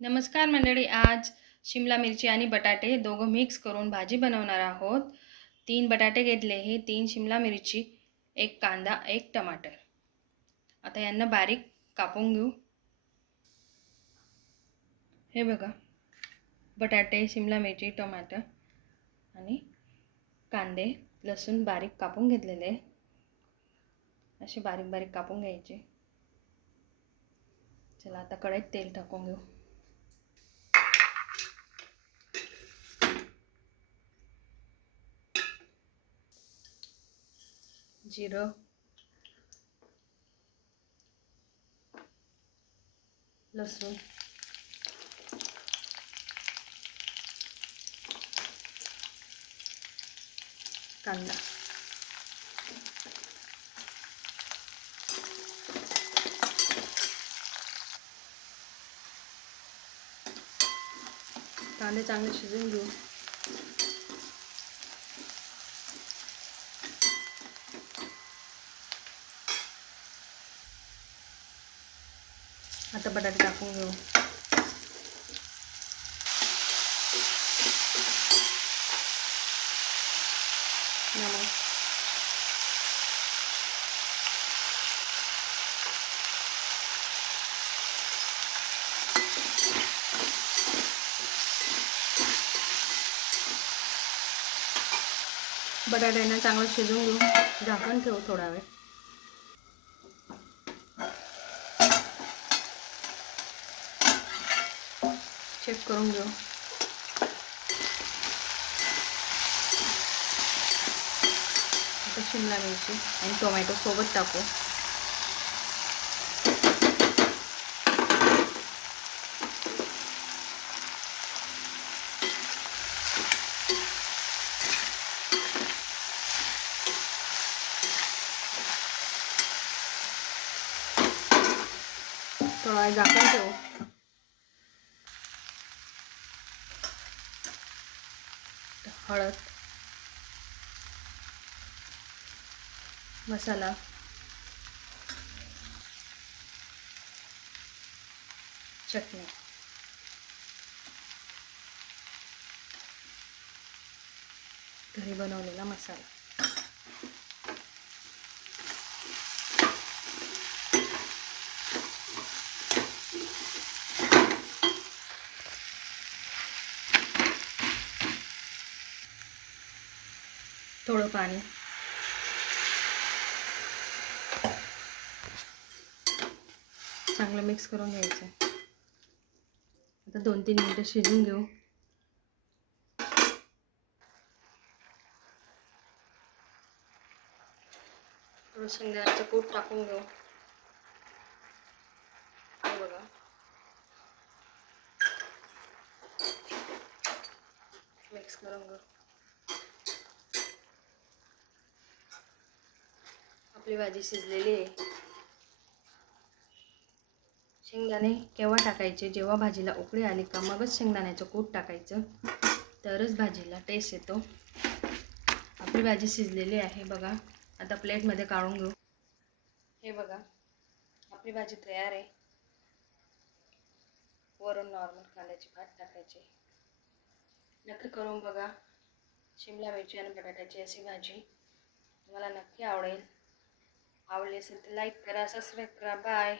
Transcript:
नमस्कार मंडळी, आज शिमला मिरची आणि बटाटे दोघं मिक्स करून भाजी बनवणार आहोत. 3 बटाटे घेतले, हे 3 शिमला मिरची, 1 कांदा, 1 टमाटर. आता यांना बारीक कापून घेऊ. हे बघा, बटाटे, शिमला मिरची, टमाटर आणि कांदे, लसूण बारीक कापून घेतलेले. असे बारीक बारीक कापून घ्यायचे. चला आता कढईत तेल टाकून घेऊ. जिरं, लसूण, कांदा, कांदे चांगले शिजवून घेऊ. आता बटाटे टाकून घेऊ. नमक, बटाट्यांना चांगलं शिजवून घेऊ. झाकण ठेवू थोडा वेळ. चेक करून घेऊ. आता शिमला मिरची आणि टोमॅटो सोबत टाकू. थोडा वेळ झाकण ठेवू. हळद, मसाला, चटणी, घरी बनवलेला मसाला. थोडं पाणी. चांगलं मिक्स करून घ्यायचं. आता 2-3 मिनिटं शिजवून घेऊ. थोडं शेंगदाण्याचं कूट टाकून घेऊ. हे बघा, मिक्स करून घेऊ. आपली भाजी शिजलेली आहे. शेंगदाणे केव्हा टाकायचे? जेव्हा भाजीला उकळी आली का मगच शेंगदाण्याचं कूट टाकायचं, तरच भाजीला टेस्ट येतो. आपली भाजी शिजलेली आहे बघा. आता प्लेटमध्ये काढून घेऊ. हे बघा, आपली भाजी तयार आहे. वरून नॉर्मल कांद्याची पात टाकायची. नक्की करून बघा. शिमला मिरची आणि बटाट्याची अशी भाजी तुम्हाला नक्की आवडेल. आवडली असेल तर लाईक करा, सबस्क्राईब करा. बाय.